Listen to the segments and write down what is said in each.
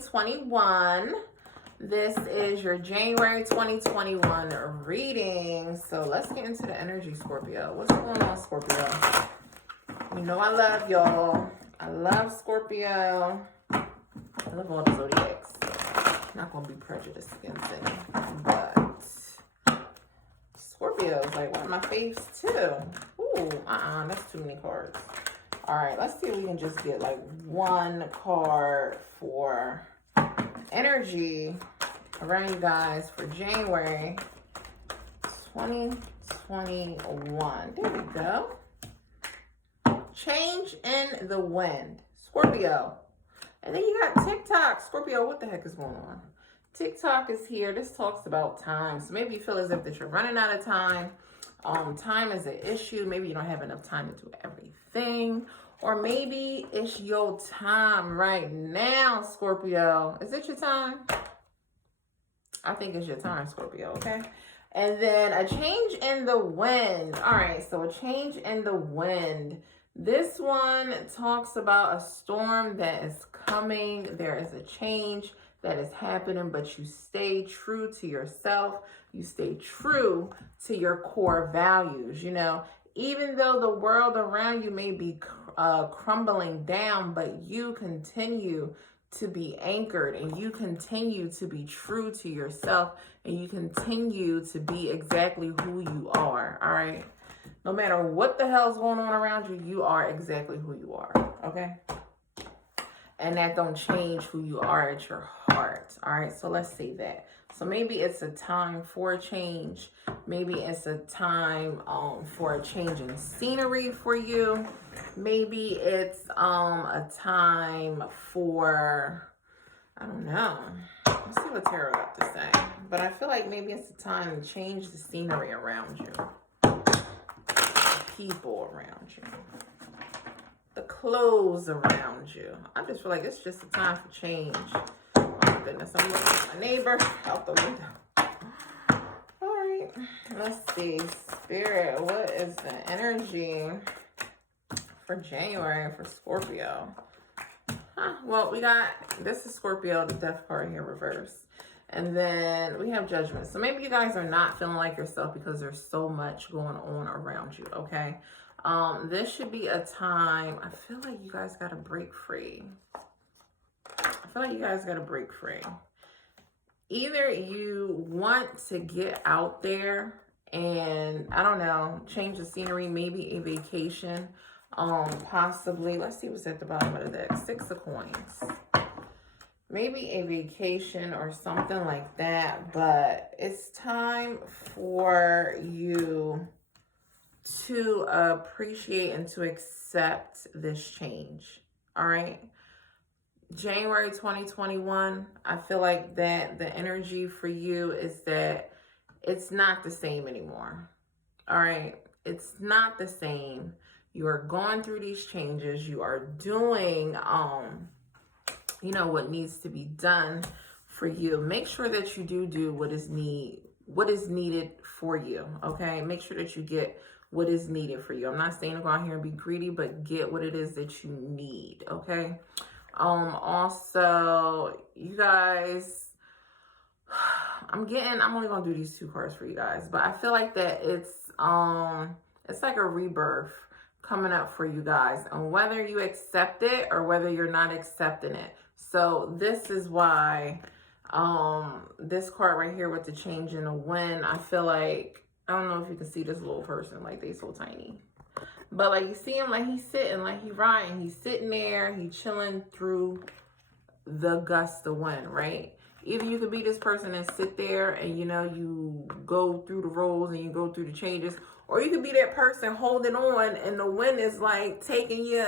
2021. This is your January 2021 reading. So let's get into the energy, Scorpio. What's going on, Scorpio? You know I love y'all. I love Scorpio. I love all the zodiacs. I'm not going to be prejudiced against any. But Scorpio is like one of my faves too. Ooh, that's too many cards. All right, let's see if we can just get like one card for energy around you guys for January 2021. There we go. Change in the wind, Scorpio. And then you got TikTok. Scorpio, what the heck is going on? TikTok is here. This talks about time. So maybe you feel as if that you're running out of time. Time is an issue. Maybe you don't have enough time to do everything. Or maybe it's your time right now, Scorpio. Is it your time? I think it's your time, Scorpio, okay? And then a change in the wind. All right, so a change in the wind. This one talks about a storm that is coming. There is a change that is happening, but you stay true to yourself. You stay true to your core values. You know, even though the world around you may be crumbling down, but you continue to be anchored and you continue to be true to yourself and you continue to be exactly who you are. All right. No matter what the hell's going on around you, you are exactly who you are. Okay. And that don't change who you are at your heart. All right. So let's say that. So maybe it's a time for a change. Maybe it's a time for a change in scenery for you. Maybe it's a time for, I don't know. Let's see what tarot got to say. But I feel like maybe it's a time to change the scenery around you. The people around you. The clothes around you. I just feel like it's just a time for change. Oh my goodness, I'm looking at my neighbor out the window. All right, let's see. Spirit, what is the energy for January for Scorpio? Well, we got, this is Scorpio, the death card here reversed. And then we have Judgment. So maybe you guys are not feeling like yourself because there's so much going on around you, okay? This should be a time, I feel like you guys got to break free. Either you want to get out there and, I don't know, change the scenery, maybe a vacation, possibly. Let's see what's at the bottom of the deck. 6 of Coins. Maybe a vacation or something like that, but it's time for you to appreciate and to accept this change. All right. January 2021, I feel like that the energy for you is that it's not the same anymore. All right. It's not the same. You are going through these changes. You are doing, you know, what needs to be done for you. Make sure that you do what is needed for you. Okay. Make sure that you get what is needed for you. I'm not saying to go out here and be greedy, but get what it is that you need. Okay. Also, you guys, I'm only going to do these 2 cards for you guys, but I feel like that it's like a rebirth coming up for you guys, and whether you accept it or whether you're not accepting it. So this is why, this card right here with the change in the wind, I feel like, I don't know if you can see this little person, like they so tiny. But like you see him, like he's sitting, like he riding. He's sitting there, he chilling through the gust of wind, right? Either you could be this person and sit there and, you know, you go through the roles and you go through the changes. Or you could be that person holding on and the wind is like taking you,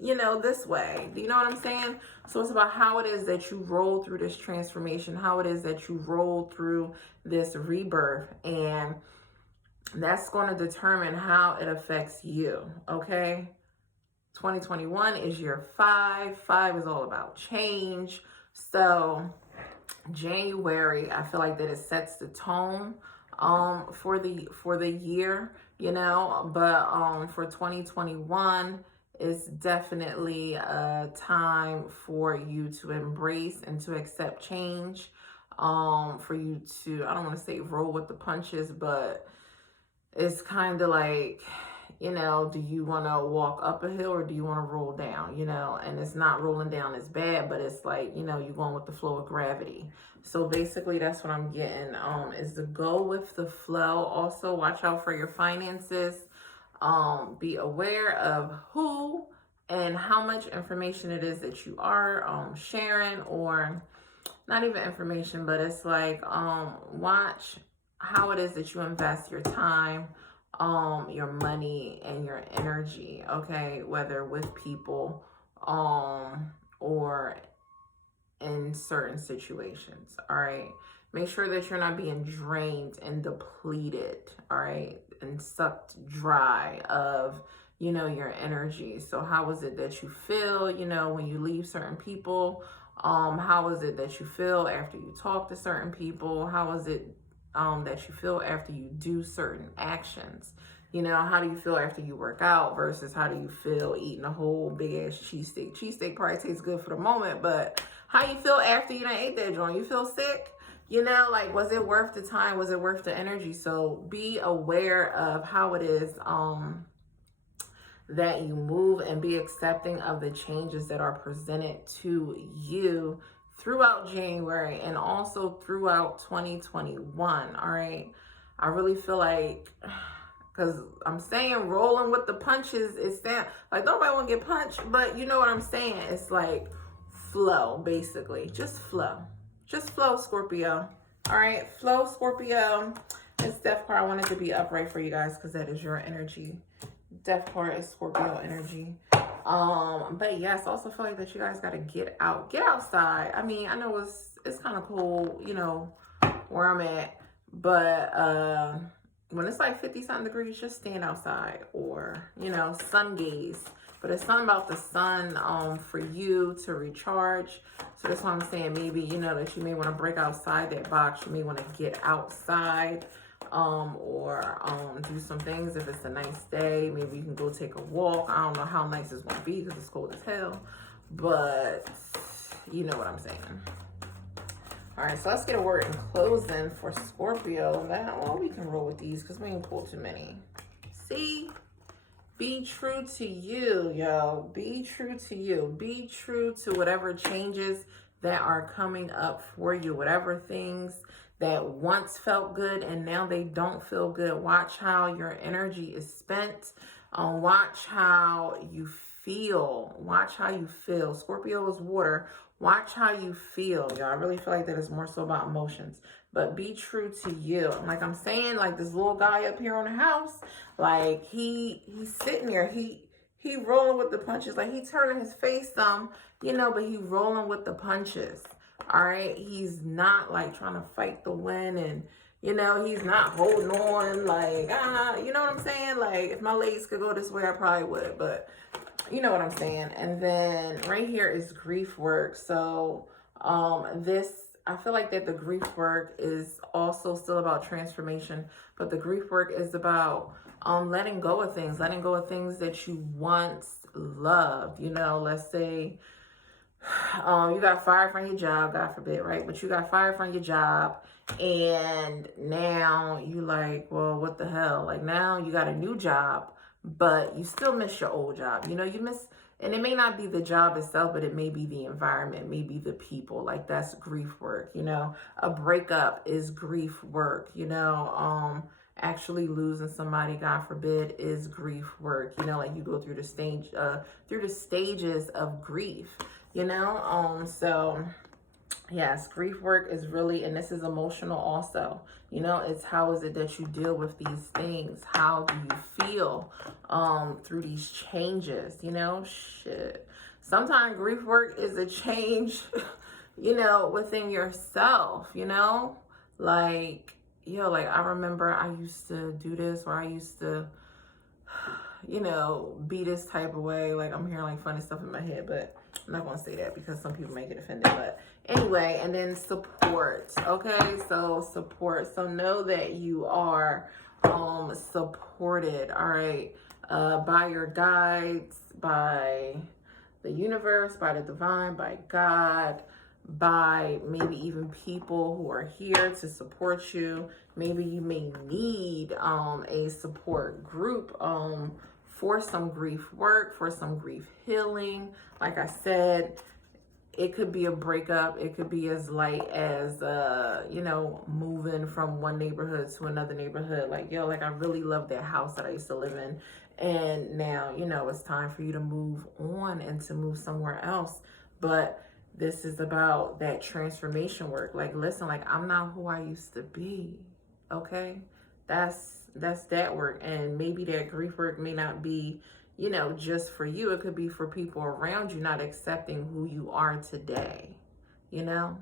you know, this way. Do you know what I'm saying? So it's about how it is that you roll through this transformation, how it is that you roll through this rebirth. And that's going to determine how it affects you, okay? 2021 is year 5. 5 is all about change. So January, I feel like that it sets the tone for the year, you know, but for 2021, it's definitely a time for you to embrace and to accept change. For you to, I don't want to say roll with the punches, but it's kind of like, do you want to walk up a hill or do you want to roll down, and it's not rolling down as bad, but it's like, you're going with the flow of gravity. So basically that's what I'm getting, is to go with the flow. Also watch out for your finances. Be aware of who and how much information it is that you are sharing, or not even information, but it's like, watch how it is that you invest your time, your money and your energy, okay, whether with people, or in certain situations. All right, make sure that you're not being drained and depleted, all right, and sucked dry of your energy. So how is it that you feel when you leave certain people? How is it that you feel after you talk to certain people? How is it that you feel after you do certain actions? How do you feel after you work out versus how do you feel eating a whole big ass cheesesteak? Cheesesteak probably tastes good for the moment, but how you feel after you done ate that joint? You feel sick? Like, was it worth the time? Was it worth the energy? So be aware of how it is that you move, and be accepting of the changes that are presented to you throughout January and also throughout 2021. All right, I really feel like, because I'm saying rolling with the punches, it's like nobody want to get punched, but you know what I'm saying, it's like flow, basically. Just flow, Scorpio. All right, flow, Scorpio. This death card, I wanted to be upright for you guys because that is your energy. Death card is Scorpio energy. But yes, also feel like that you guys got to get outside. I mean, I know it's kind of cool, where I'm at, but when it's like 50 something degrees, just stand outside, or sun gaze. But it's something about the sun for you to recharge. So that's why I'm saying maybe that you may want to break outside that box. You may want to get outside, or do some things. If it's a nice day, maybe you can go take a walk. I don't know how nice it's going to be because it's cold as hell, but you know what I'm saying. All right, so let's get a word in closing for Scorpio. Well, we can roll with these because we ain't pulled too many. See? Be true to you, yo. Be true to you. Be true to whatever changes that are coming up for you. Whatever things that once felt good and now they don't feel good. Watch how your energy is spent. Watch how you feel. Watch how you feel. Scorpio is water. Watch how you feel, y'all. I really feel like that is more so about emotions. But be true to you. Like I'm saying, like this little guy up here on the house, like he's sitting there. He rolling with the punches. Like he turning his face some, but he rolling with the punches. All right. He's not like trying to fight the wind, and he's not holding on like, you know what I'm saying? Like if my legs could go this way, I probably would, but you know what I'm saying. And then right here is grief work. So I feel like that the grief work is also still about transformation, but the grief work is about letting go of things that you once loved. Let's say you got fired from your job, God forbid, right? But you got fired from your job, and now you like, well, what the hell? Like now you got a new job, but you still miss your old job. You miss, and it may not be the job itself, but it may be the environment, maybe the people. Like that's grief work. A breakup is grief work. Actually losing somebody, God forbid, is grief work. Like you go through the stages of grief. So yes, grief work is really, and this is emotional also. It's how is it that you deal with these things? How do you feel through these changes? Shit. Sometimes grief work is a change, within yourself, like, like I remember I used to do this, or I used to, be this type of way. Like I'm hearing like funny stuff in my head, but I'm not going to say that because some people may get offended. But anyway, and then support. Okay, so support. So know that you are supported. All right. by your guides, by the universe, by the divine, by God, by maybe even people who are here to support you. Maybe you may need a support group for some grief work, for some grief healing. Like I said, it could be a breakup. It could be as light as, you know, moving from one neighborhood to another neighborhood. Like, yo, like I really love that house that I used to live in. And now, you know, it's time for you to move on and to move somewhere else. But this is about that transformation work. Like, listen, like I'm not who I used to be. Okay. That's that work. And maybe that grief work may not be, you know, just for you. It could be for people around you not accepting who you are today, you know?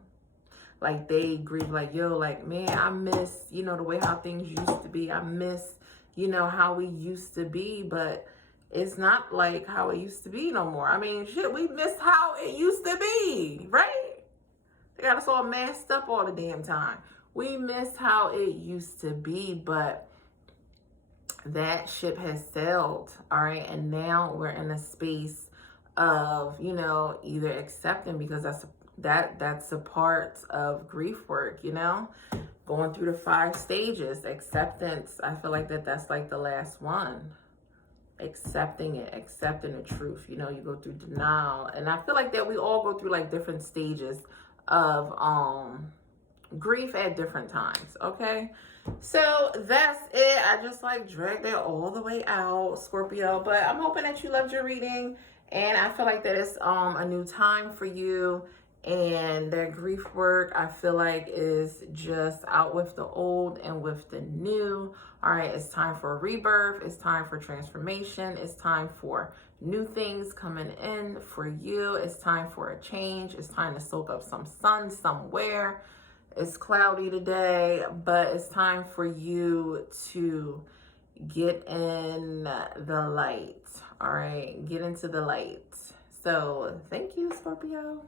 Like they grieve like, yo, like, man, I miss, you know, the way how things used to be. I miss, you know, how we used to be, but it's not like how it used to be no more. I mean, shit, we miss how it used to be, right? They got us all masked up all the damn time. We miss how it used to be, but that ship has sailed, all right? And now we're in a space of, you know, either accepting, because that's a part of grief work, you know, going through the 5 stages. Acceptance, I feel like that's like the last one. Accepting it, accepting the truth. You know, you go through denial, and I feel like that we all go through like different stages of grief at different times. Okay, so that's it. I just like dragged it all the way out, Scorpio, but I'm hoping that you loved your reading, and I feel like that it's a new time for you. And that grief work, I feel like, is just out with the old and with the new. All right, it's time for a rebirth. It's time for transformation. It's time for new things coming in for you. It's time for a change. It's time to soak up some sun somewhere. It's cloudy today, but it's time for you to get in the light. All right, get into the light. So thank you, Scorpio.